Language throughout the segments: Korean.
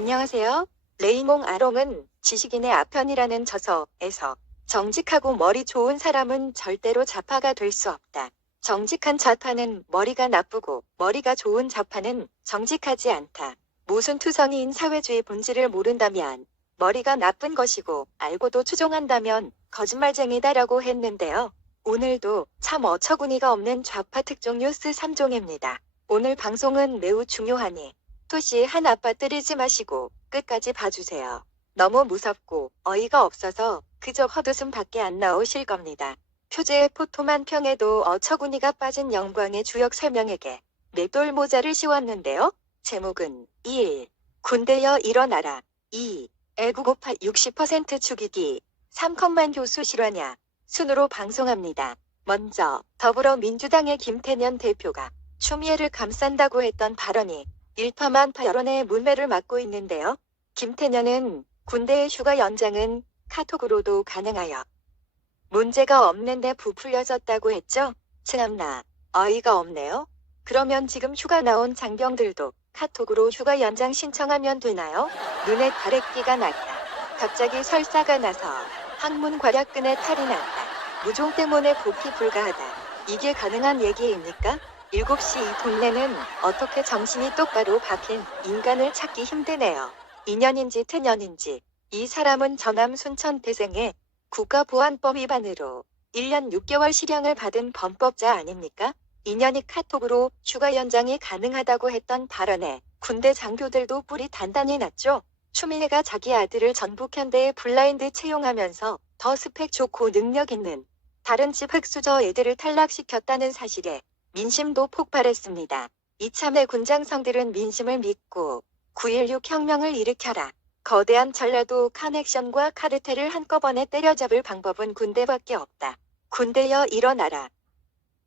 안녕하세요. 레이몽 아롱은 지식인의 아편이라는 저서에서 정직하고 머리 좋은 사람은 절대로 좌파가 될 수 없다. 정직한 좌파는 머리가 나쁘고 머리가 좋은 좌파는 정직하지 않다. 모순투성이인 사회주의 본질을 모른다면 머리가 나쁜 것이고 알고도 추종한다면 거짓말쟁이다라고 했는데요. 오늘도 참 어처구니가 없는 좌파 특종 뉴스 3종입니다. 오늘 방송은 매우 중요하니 토시 한 아빠 때리지 마시고 끝까지 봐주세요. 너무 무섭고 어이가 없어서 그저 헛웃음 밖에 안 나오실 겁니다. 표제의 포토만 평해도 어처구니가 빠진 영광의 주역 3명에게 맷돌 모자를 씌웠는데요. 제목은 1. 군대여 일어나라. 2. 애국오파 60% 죽이기. 3컷만 교수 실화냐. 순으로 방송합니다. 먼저 더불어민주당의 김태년 대표가 추미애를 감싼다고 했던 발언이 일파만파 여론의 문매를 맞고 있는데요. 김태년은 군대의 휴가 연장은 카톡으로도 가능하여 문제가 없는데 부풀려졌다고 했죠? 참나 어이가 없네요. 그러면 지금 휴가 나온 장병들도 카톡으로 휴가 연장 신청하면 되나요? 눈에 바래끼가 났다. 갑자기 설사가 나서 학문 과략근에 탈이 났다. 무종 때문에 복귀 불가하다. 이게 가능한 얘기입니까? 7시 이 동네는 어떻게 정신이 똑바로 박힌 인간을 찾기 힘드네요. 인연인지 태년인지 이 사람은 전남 순천 태생의 국가보안법 위반으로 1년 6개월 실형을 받은 범법자 아닙니까? 인연이 카톡으로 휴가 연장이 가능하다고 했던 발언에 군대 장교들도 뿔이 단단히 났죠. 추미애가 자기 아들을 전북현대에 블라인드 채용하면서 더 스펙 좋고 능력 있는 다른 집 흑수저 애들을 탈락시켰다는 사실에 민심도 폭발했습니다. 이참에 군장성들은 민심을 믿고 9.16 혁명을 일으켜라. 거대한 전라도 카넥션과 카르텔을 한꺼번에 때려잡을 방법은 군대밖에 없다. 군대여 일어나라.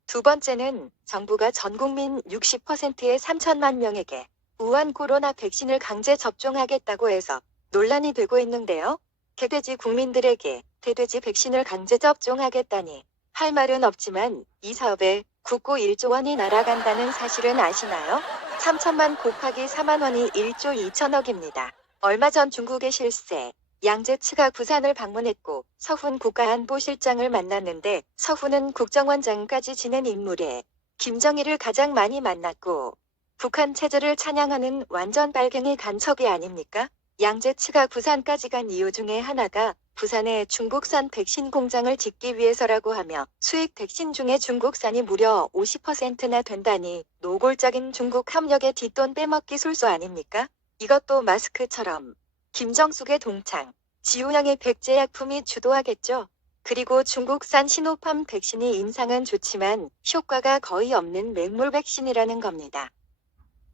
두 번째는 정부가 전국민 60%의 3천만 명에게 우한 코로나 백신을 강제 접종하겠다고 해서 논란이 되고 있는데요. 개돼지 국민들에게 대돼지 백신을 강제 접종하겠다니 할 말은 없지만 이 사업에 국고 1조 원이 날아간다는 사실은 아시나요? 3천만 곱하기 4만 원이 1조 2천억입니다. 얼마 전 중국의 실세 양재츠가 부산을 방문했고 서훈 국가안보실장을 만났는데 서훈은 국정원장까지 지낸 인물에 김정일을 가장 많이 만났고 북한 체제를 찬양하는 완전 빨갱이 간첩이 아닙니까? 양재츠가 부산까지 간 이유 중에 하나가 부산에 중국산 백신 공장을 짓기 위해서라고 하며 수입 백신 중에 중국산이 무려 50%나 된다니 노골적인 중국 협력의 뒷돈 빼먹기 술수 아닙니까? 이것도 마스크처럼 김정숙의 동창, 지우양의 백제약품이 주도하겠죠. 그리고 중국산 시노팜 백신이 임상은 좋지만 효과가 거의 없는 맹물 백신이라는 겁니다.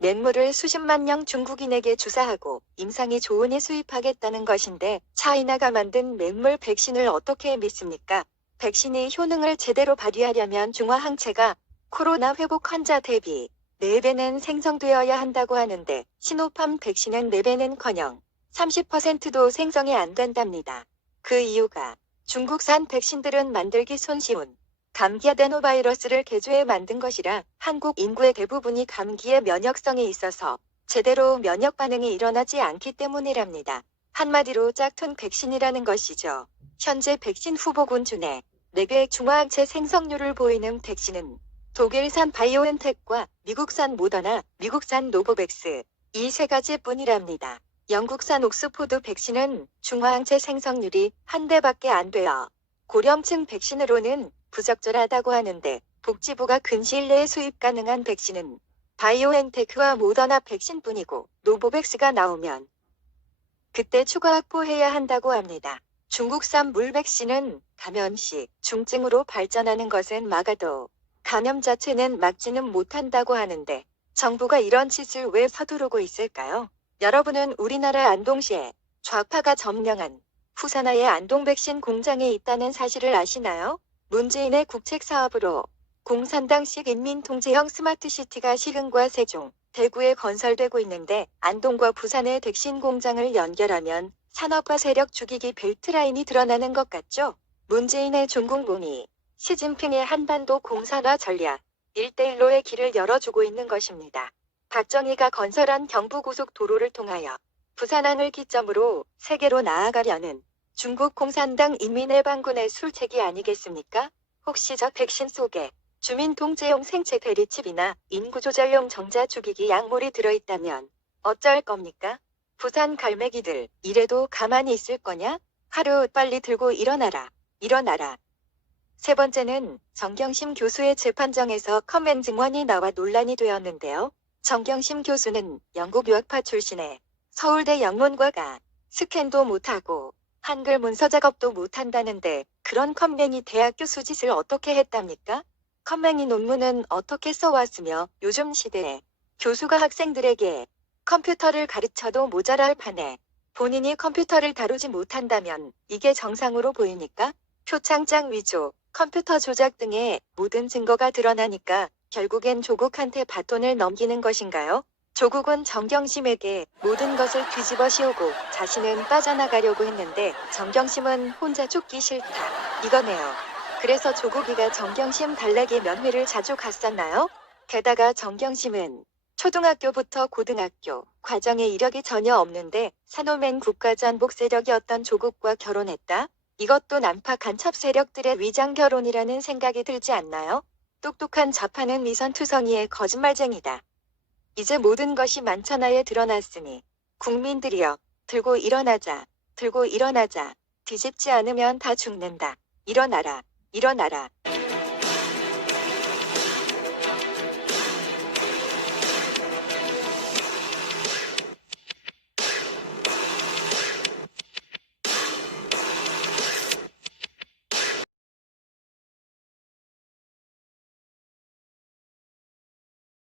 맹물을 수십만 명 중국인에게 주사하고 임상이 좋으니 수입하겠다는 것인데 차이나가 만든 맹물 백신을 어떻게 믿습니까? 백신이 효능을 제대로 발휘하려면 중화항체가 코로나 회복 환자 대비 4배는 생성되어야 한다고 하는데 시노팜 백신은 4배는커녕 30%도 생성이 안 된답니다. 그 이유가 중국산 백신들은 만들기 손쉬운 감기 아데노바이러스를 개조해 만든 것이라 한국 인구의 대부분이 감기에 면역성이 있어서 제대로 면역 반응이 일어나지 않기 때문이랍니다. 한마디로 짝퉁 백신이라는 것이죠. 현재 백신 후보군 중에 4개의 중화항체 생성률을 보이는 백신은 독일산 바이오엔텍과 미국산 모더나, 미국산 노보백스 이 3가지뿐이랍니다. 영국산 옥스포드 백신은 중화항체 생성률이 1대밖에 안 돼요. 고령층 백신으로는 부적절하다고 하는데 복지부가 근시일 내에 수입 가능한 백신은 바이오엔테크와 모더나 백신뿐이고 노보백스가 나오면 그때 추가 확보해야 한다고 합니다. 중국산 물 백신은 감염 시 중증으로 발전하는 것은 막아도 감염 자체는 막지는 못한다고 하는데 정부가 이런 짓을 왜 서두르고 있을까요? 여러분은 우리나라 안동시에 좌파가 점령한 후산하의 안동 백신 공장이 있다는 사실을 아시나요? 문재인의 국책사업으로 공산당식 인민통제형 스마트시티가 시흥과 세종, 대구에 건설되고 있는데 안동과 부산의 백신 공장을 연결하면 산업화 세력 죽이기 벨트라인이 드러나는 것 같죠? 문재인의 중공봉이 시진핑의 한반도 공산화 전략 1대1로의 길을 열어주고 있는 것입니다. 박정희가 건설한 경부고속도로를 통하여 부산항을 기점으로 세계로 나아가려는 중국 공산당 인민해방군의 술책이 아니겠습니까? 혹시 저 백신 속에 주민 통제용 생체 대리칩이나 인구조절용 정자 죽이기 약물이 들어있다면 어쩔 겁니까? 부산 갈매기들, 이래도 가만히 있을 거냐? 하루 빨리 들고 일어나라. 일어나라. 세 번째는 정경심 교수의 재판정에서 커맨 증언이 나와 논란이 되었는데요. 정경심 교수는 영국 유학파 출신의 서울대 영문과가 스캔도 못하고 한글 문서 작업도 못한다는데 그런 컴맹이 대학 교수 짓을 어떻게 했답니까? 컴맹이 논문은 어떻게 써왔으며 요즘 시대에 교수가 학생들에게 컴퓨터를 가르쳐도 모자랄 판에 본인이 컴퓨터를 다루지 못한다면 이게 정상으로 보입니까? 표창장 위조, 컴퓨터 조작 등의 모든 증거가 드러나니까 결국엔 조국한테 바톤을 넘기는 것인가요? 조국은 정경심에게 모든 것을 뒤집어 씌우고 자신은 빠져나가려고 했는데 정경심은 혼자 죽기 싫다. 이거네요. 그래서 조국이가 정경심 달래기 면회를 자주 갔었나요? 게다가 정경심은 초등학교부터 고등학교 과정에 이력이 전혀 없는데 산호맨 국가전복 세력이었던 조국과 결혼했다? 이것도 난파 간첩 세력들의 위장 결혼이라는 생각이 들지 않나요? 똑똑한 좌파는 미선투성이의 거짓말쟁이다. 이제 모든 것이 만천하에 드러났으니 국민들이여 들고 일어나자. 들고 일어나자. 뒤집지 않으면 다 죽는다. 일어나라. 일어나라.